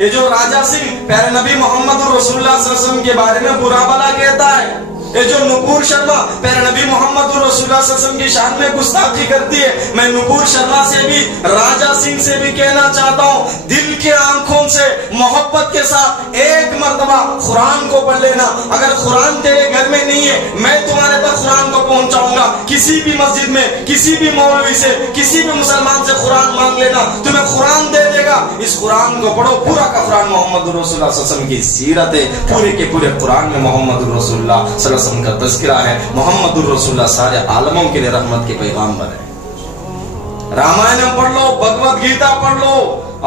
یہ جو راجہ سنگھ پیارے نبی محمد رسول اللہ صلی اللہ علیہ وسلم کے بارے میں برا بھلا کہتا ہے، یہ جو نپور شرما پیارے نبی محمد رسول اللہ صلی اللہ علیہ وسلم کی شان میں گستاخی کرتی ہے، میں نپور شرما سے بھی راجہ سنگھ سے بھی کہنا چاہتا ہوں، دل کے آنکھوں سے محبت کے ساتھ ایک مرتبہ قرآن کو پڑھ لینا۔ اگر قرآن تیرے گھر میں نہیں ہے، میں تمہارے تک قرآن کو پہنچاؤں گا، کسی بھی مسجد میں کسی بھی مولوی سے کسی بھی مسلمان سے قرآن مانگ لینا، تمہیں قرآن دے دے گا۔ اس قرآن کو پڑھو، پورا کا قرآن محمد رسول اللہ صلی اللہ علیہ وسلم کی سیرت ہے، پورے کے پورے قرآن میں محمد رسول اللہ صلی اللہ علیہ وسلم کا تذکرہ ہے۔ محمد الرسول اللہ سارے عالموں کے لیے رحمت کے پیغامبر ہے۔ رامائنم پڑھ لو، بھگوت گیتا پڑھ لو،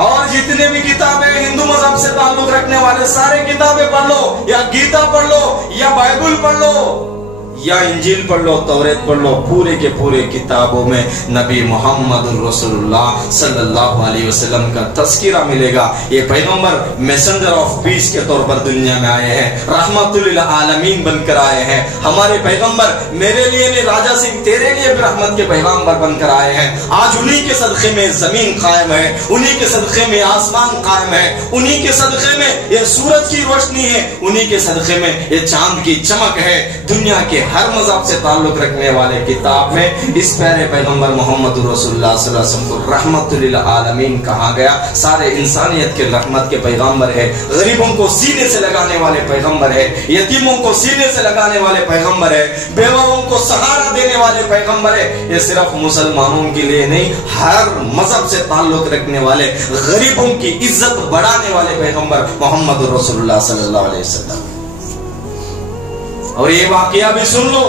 اور جتنے بھی کتابیں ہندو مذہب سے تعلق رکھنے والے سارے کتابیں پڑھ لو، یا گیتا پڑھ لو، یا بائبل پڑھ لو، یا انجیل پڑھ لو، توریت پڑھ لو، پورے کے پورے کتابوں میں نبی محمد رسول اللہ صلی اللہ علیہ وسلم کا تذکرہ ملے گا۔ یہ پیغمبر میسنجر آف پیس کے طور پر دنیا میں آئے ہیں، رحمت للعالمین بن کر آئے ہیں۔ ہمارے پیغمبر میرے لیے نہیں، راجہ سنگھ تیرے لیے بھی رحمت کے پیغمبر بن کر آئے ہیں۔ آج انہی کے صدقے میں زمین قائم ہے، انہی کے صدقے میں آسمان قائم ہے، انہی کے صدقے میں یہ سورج کی روشنی ہے، انہی کے صدقے میں یہ چاند کی چمک ہے۔ دنیا کے ہر مذہب سے تعلق رکھنے والے کتاب میں اس پیارے پیغمبر محمد رسول اللہ صلی اللہ علیہ وسلم کو رحمت للعالمین کہا گیا۔ سارے انسانیت کے رحمت کے پیغمبر ہے، غریبوں کو سینے سے لگانے والے پیغمبر ہے، یتیموں کو سینے سے لگانے والے پیغمبر ہے، بیواؤں کو سہارا دینے والے پیغمبر ہے۔ یہ صرف مسلمانوں کے لیے نہیں، ہر مذہب سے تعلق رکھنے والے غریبوں کی عزت بڑھانے والے پیغمبر محمد رسول اللہ صلی اللہ علیہ وسلم۔ اور یہ واقعہ بھی سن لو،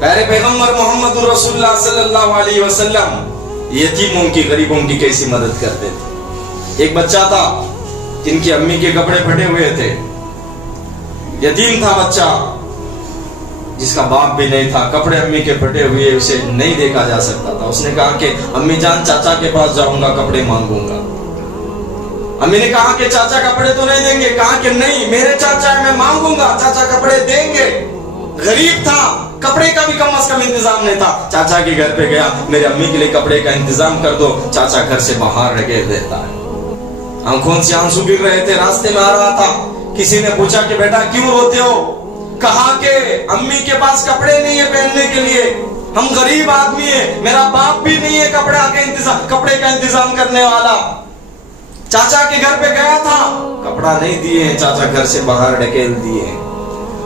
پیارے پیغمبر محمد رسول اللہ صلی اللہ علیہ وسلم یتیموں کی غریبوں کی کیسی مدد کرتے تھے۔ ایک بچہ تھا جن کی امی کے کپڑے پھٹے ہوئے تھے، یتیم تھا بچہ جس کا باپ بھی نہیں تھا، کپڑے امی کے پھٹے ہوئے اسے نہیں دیکھا جا سکتا تھا۔ اس نے کہا کہ امی جان چاچا کے پاس جاؤں گا، کپڑے مانگوں گا۔ امی نے کہا کہ چاچا کپڑے تو نہیں دیں گے، کہا کہ نہیں میرے چاچا ہے، میں مانگوں گا، چاچا کپڑے دیں گے۔ غریب تھا، کپڑے کا بھی کم از کم انتظام نہیں تھا، چاچا کے گھر پہ گیا، میرے امی کے لیے کپڑے کا انتظام کر دو۔ چاچا گھر سے باہر رکھے دیتا ہے، آنکھوں سے آنسو گر رہے تھے، راستے میں آ رہا تھا، کسی نے پوچھا کہ بیٹا کیوں روتے ہو؟ کہا کہ امی کے پاس کپڑے نہیں ہے پہننے کے لیے، ہم غریب آدمی ہیں، میرا باپ بھی نہیں ہے کپڑے کا انتظام کرنے والا۔ چاچا کے گھر پہ گیا تھا، کپڑا نہیں دیے ہیں، چاچا گھر سے باہر ڈھکیل دیے ہیں۔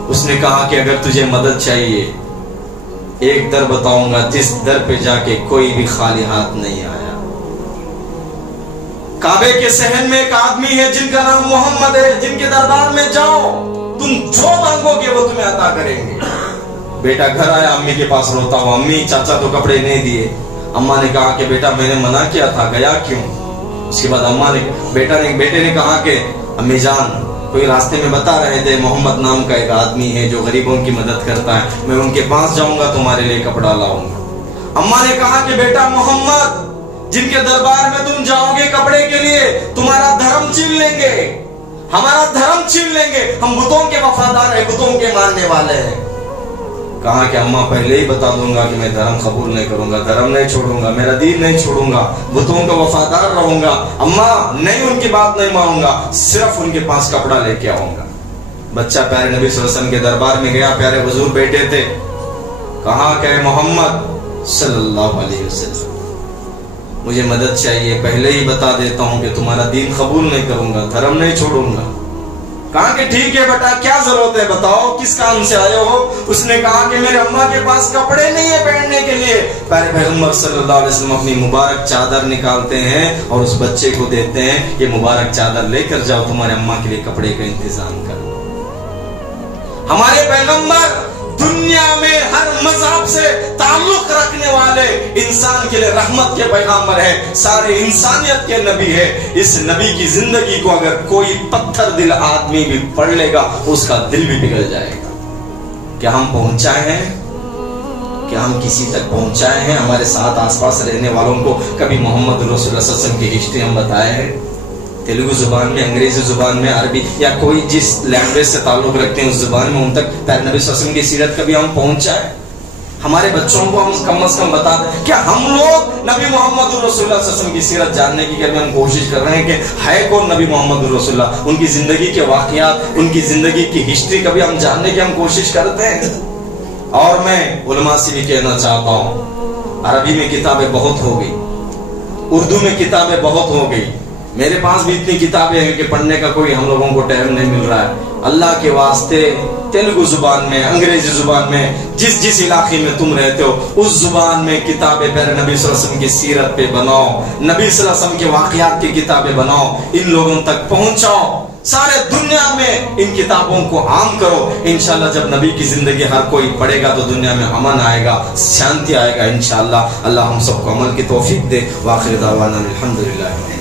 اس نے کہا کہ اگر تجھے مدد چاہیے ایک در بتاؤں گا، جس در پہ جا کے کوئی بھی خالی ہاتھ نہیں آیا۔ کعبے کے صحن میں ایک آدمی ہے جن کا نام محمد ہے، جن کے دربار میں جاؤ، تم جو مانگو گے وہ تمہیں عطا کریں گے۔ بیٹا گھر آیا، امی کے پاس روتا ہوا، امی چاچا تو کپڑے نہیں دیے۔ اماں نے کہا کہ بیٹا میں نے منع کیا تھا، گیا کیوں؟ اس کے بعد بیٹے نے کہا کہ امی جان کوئی راستے میں بتا رہے تھے محمد نام کا ایک آدمی ہے جو غریبوں کی مدد کرتا ہے، میں ان کے پاس جاؤں گا، تمہارے لیے کپڑا لاؤں گا۔ اماں نے کہا کہ بیٹا محمد جن کے دربار میں تم جاؤ گے کپڑے کے لیے، تمہارا دھرم چھین لیں گے، ہمارا دھرم چھین لیں گے، ہم بتوں کے وفادار ہیں، بتوں کے ماننے والے ہیں۔ کہا کہ اماں پہلے ہی بتا دوں گا کہ میں دھرم قبول نہیں کروں گا، دھرم نہیں چھوڑوں گا، میرا دین نہیں چھوڑوں گا، بتوں کا وفادار رہوں گا۔ اماں نہیں، ان کی بات نہیں مانوں گا، صرف ان کے پاس کپڑا لے کے آؤں گا۔ بچہ پیارے نبی صلی اللہ علیہ وسلم کے دربار میں گیا، پیارے حضور بیٹھے تھے، کہا کہ محمد صلی اللہ علیہ وسلم مجھے مدد چاہیے، پہلے ہی بتا دیتا ہوں کہ تمہارا دین قبول نہیں کروں گا، دھرم نہیں چھوڑوں گا۔ کہا کہ ٹھیک ہے بیٹا کیا ضرورت ہے، بتاؤ کس کام سے آئے ہو؟ اس نے کہا کہ میرے اماں کے پاس کپڑے نہیں ہیں پہننے کے لیے۔ پیارے پیغمبر صلی اللہ علیہ وسلم اپنی مبارک چادر نکالتے ہیں اور اس بچے کو دیتے ہیں، یہ مبارک چادر لے کر جاؤ، تمہارے اماں کے لیے کپڑے کا انتظام کر لو۔ ہمارے پیغمبر دنیا میں ہر مذہب سے تعلق رکھنے والے انسان کے لیے رحمت کے پیغمبر ہے، سارے انسانیت کے نبی ہے۔ اس نبی کی زندگی کو اگر کوئی پتھر دل آدمی بھی پڑھ لے گا اس کا دل بھی پگھل جائے گا۔ کیا ہم پہنچائے ہیں؟ کیا ہم کسی تک پہنچائے ہیں؟ ہمارے ساتھ آس پاس رہنے والوں کو کبھی محمد رسول اللہ صلی اللہ علیہ وسلم کی ہسٹری ہم بتائے ہیں؟ تیلگو زبان میں، انگریزی زبان میں، عربی یا کوئی جس لینگویج سے تعلق رکھتے ہیں اس زبان میں ان تک پیارے نبی صلی اللہ علیہ وسلم کی سیرت کبھی ہم پہنچائے؟ ہمارے بچوں کو ہم کم از کم بتا دیں کہ ہم لوگ نبی محمد رسول اللہ صلی اللہ علیہ وسلم کی سیرت جاننے کی ہم کوشش کر رہے ہیں کہ ہے کون نبی محمد رسول اللہ، ان کی زندگی کے واقعات، ان کی زندگی کی ہسٹری کبھی ہم جاننے کی ہم کوشش کرتے ہیں۔ اور میں علماء سے بھی کہنا چاہتا ہوں، عربی میں کتابیں بہت ہو گئی، اردو میں کتابیں بہت ہو گئی، میرے پاس بھی اتنی کتابیں ہیں کہ پڑھنے کا کوئی ہم لوگوں کو ٹائم نہیں مل رہا ہے۔ اللہ کے واسطے تیلگو زبان میں، انگریزی زبان میں، جس علاقے میں تم رہتے ہو اس زبان میں کتابیں پیارے نبی صلی اللہ علیہ وسلم کی سیرت پہ بناؤ، نبی صلی اللہ علیہ وسلم کے واقعات کی کتابیں بناؤ، ان لوگوں تک پہنچاؤ، سارے دنیا میں ان کتابوں کو عام کرو۔ انشاءاللہ جب نبی کی زندگی ہر کوئی پڑھے گا تو دنیا میں امن آئے گا، شانتی آئے گا انشاءاللہ۔ اللہ ہم سب کو عمل کی توفیق دے۔ وآخر دعوانا الحمدللہ۔